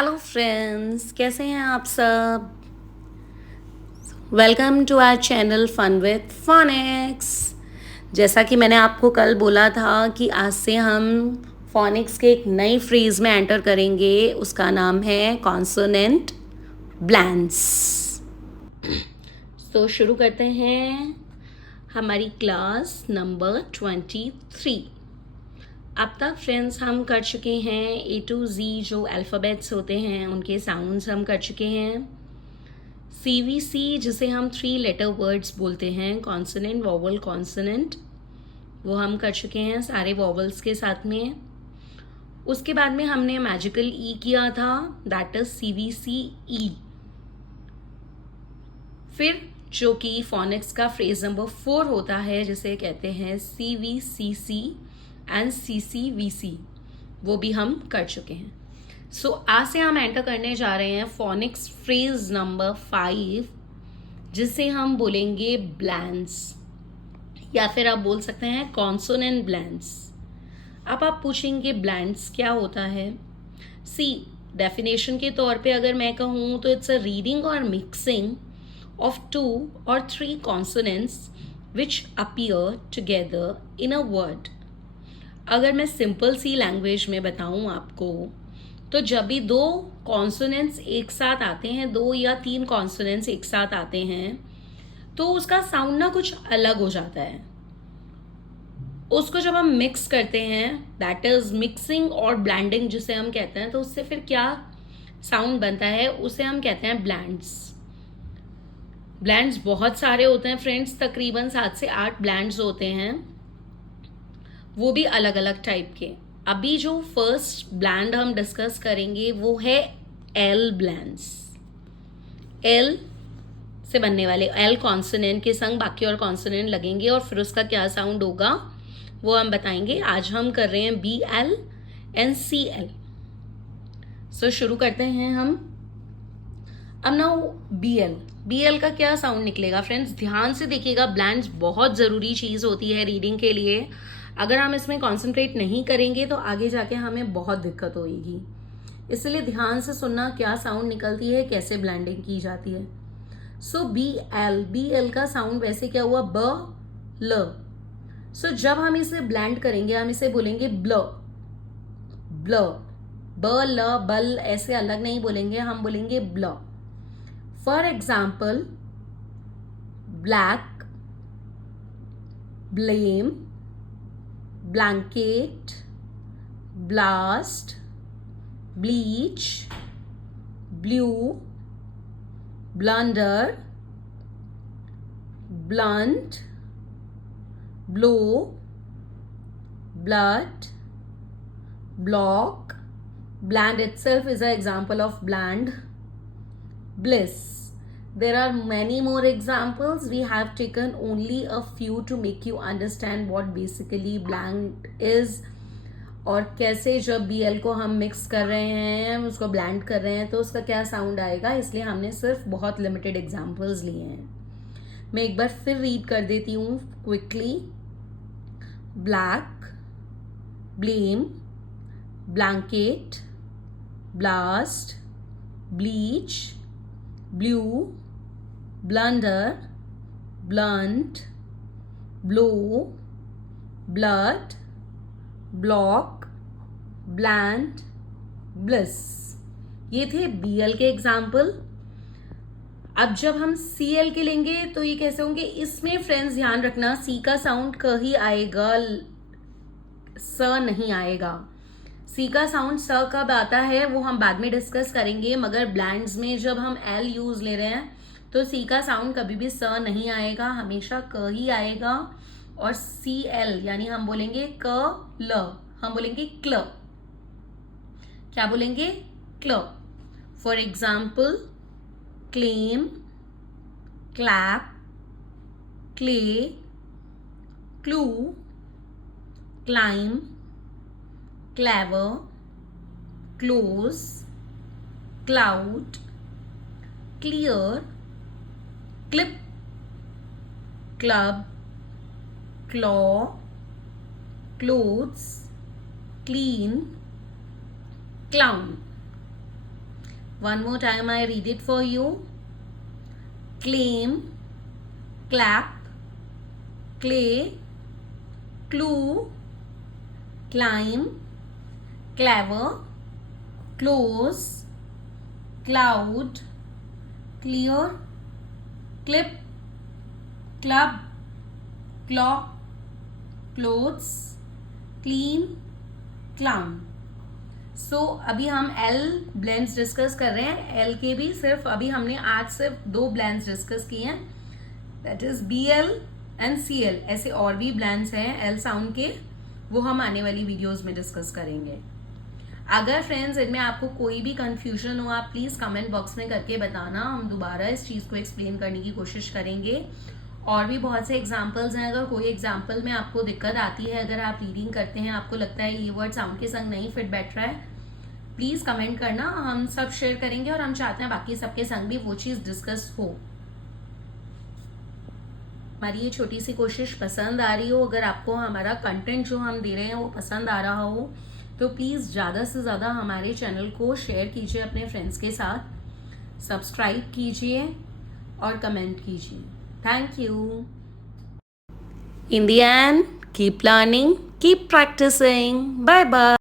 Hello friends, कैसे हैं आप सब। Welcome to our channel fun with phonics. जैसा कि मैंने आपको कल बोला था कि आज से हम फोनिक्स के एक नई फ्रेज में एंटर करेंगे। उसका नाम है कॉन्सोनेंट ब्लैंड्स। तो शुरू करते हैं हमारी क्लास नंबर 23। अब तक फ्रेंड्स हम कर चुके हैं A to Z जो अल्फ़ाबेट्स होते हैं उनके साउंड्स हम कर चुके हैं। CVC जिसे हम 3 लेटर वर्ड्स बोलते हैं, कॉन्सोनेंट वॉवल कॉन्सोनेंट, वो हम कर चुके हैं सारे वॉवल्स के साथ में। उसके बाद में हमने मैजिकल ई किया था, दैट इज CVC ई। फिर जो कि फोनिक्स का फ्रेज नंबर 4 होता है जिसे कहते हैं CVCC एंड CCVC, वो भी हम कर चुके हैं। सो आज से हम एंटर करने जा रहे हैं फोनिक्स फ्रेज नंबर 5 जिसे हम बोलेंगे ब्लैंड्स, या फिर आप बोल सकते हैं कॉन्सोनेंट ब्लैंड्स। अब आप पूछेंगे ब्लैंड्स क्या होता है। सी डेफिनेशन के तौर पे अगर मैं कहूँ तो इट्स अ रीडिंग और mixing of 2 or 3 consonants which appear together in a word। अगर मैं सिंपल सी लैंग्वेज में बताऊं आपको, तो जब भी दो कॉन्सोनेंट्स एक साथ आते हैं, 2 या 3 कॉन्सोनेंट्स एक साथ आते हैं, तो उसका साउंड ना कुछ अलग हो जाता है। उसको जब हम मिक्स करते हैं, दैट इज मिक्सिंग और ब्लैंडिंग जिसे हम कहते हैं, तो उससे फिर क्या साउंड बनता है उसे हम कहते हैं ब्लैंड्स। ब्लैंड्स बहुत सारे होते हैं फ्रेंड्स, तकरीबन 7 से 8 ब्लैंड्स होते हैं, वो भी अलग अलग टाइप के। अभी जो फर्स्ट ब्लैंड हम डिस्कस करेंगे वो है एल ब्लैंड्स। एल से बनने वाले, एल कॉन्सोनेंट के संग बाकी और कॉन्सोनेंट लगेंगे और फिर उसका क्या साउंड होगा वो हम बताएंगे। आज हम कर रहे हैं BL एंड CL। सो शुरू करते हैं हम। अब नाउ BL का क्या साउंड निकलेगा फ्रेंड्स, ध्यान से देखिएगा। ब्लैंड्स बहुत ज़रूरी चीज़ होती है रीडिंग के लिए। अगर हम इसमें कॉन्सेंट्रेट नहीं करेंगे तो आगे जाके हमें बहुत दिक्कत होगी, इसलिए ध्यान से सुनना क्या साउंड निकलती है, कैसे ब्लैंडिंग की जाती है। सो BL का साउंड वैसे क्या हुआ, ब ल। सो जब हम इसे ब्लैंड करेंगे हम इसे बोलेंगे ब्ल ब्ल। ब ल बल ऐसे अलग नहीं बोलेंगे, हम बोलेंगे ब्ल। For example black, blame, blanket, blast, bleach, blue, blunder, blunt, blow, blood, block. Bland itself is an example of bland. Bliss. There are many more examples. We have taken only a few to make you understand what basically bland is, और कैसे जब BL को हम mix कर रहे हैं, उसको bland कर रहे हैं, तो उसका क्या साउंड आएगा। इसलिए हमने सिर्फ बहुत लिमिटेड एग्जाम्पल्स लिए हैं। मैं एक बार फिर रीड कर देती हूँ quickly. Black, blame, blanket, blast, bleach, blue, blunder, blunt, blow, blood, block, bland, bliss. ये थे BL के एग्जाम्पल। अब जब हम CL के लेंगे तो ये कैसे होंगे, इसमें फ्रेंड्स ध्यान रखना C का साउंड क ही आएगा, स नहीं आएगा। C का साउंड स कब आता है वो हम बाद में डिस्कस करेंगे, मगर ब्लैंड्स में जब हम L यूज ले रहे हैं तो C का साउंड कभी भी स नहीं आएगा, हमेशा क ही आएगा। और CL यानी हम बोलेंगे क ल, हम बोलेंगे क्ल। क्या बोलेंगे, क्ल। For example claim, clap, clay, clue, climb, clever, close, cloud, clear, clip, club, claw, clothes, clean, clown. One more time I read it for you. Claim, clap, clay, clue, climb, clever, close, cloud, clear, clip, club, clock, clothes, clean, clown. सो अभी हम L blends discuss कर रहे हैं. L के भी सिर्फ अभी हमने आज सिर्फ 2 ब्लेंड्स डिस्कस किए हैं, that is BL and CL. ऐसे और भी ब्लेंड्स हैं एल साउंड के, वो हम आने वाली वीडियोस में डिस्कस करेंगे. अगर फ्रेंड्स इनमें आपको कोई भी कंफ्यूजन हो, आप प्लीज कमेंट बॉक्स में करके बताना. हम दोबारा इस चीज को एक्सप्लेन करने की कोशिश करेंगे. और भी बहुत से एग्जाम्पल्स हैं. अगर कोई एग्जाम्पल में आपको दिक्कत आती है, अगर आप रीडिंग करते हैं, आपको लगता है ये वर्ड साउंड के संग नहीं फिट बैठ रहा है, प्लीज कमेंट करना. हम सब शेयर करेंगे और हम चाहते हैं बाकी सबके संग भी वो चीज डिस्कस हो. हमारी ये छोटी सी कोशिश पसंद आ रही हो, अगर आपको हमारा कंटेंट जो हम दे रहे हैं वो पसंद आ रहा हो, तो प्लीज ज्यादा से ज्यादा हमारे चैनल को शेयर कीजिए अपने फ्रेंड्स के साथ, सब्सक्राइब कीजिए और कमेंट कीजिए. Thank you. In the end, keep learning, keep practicing. Bye bye.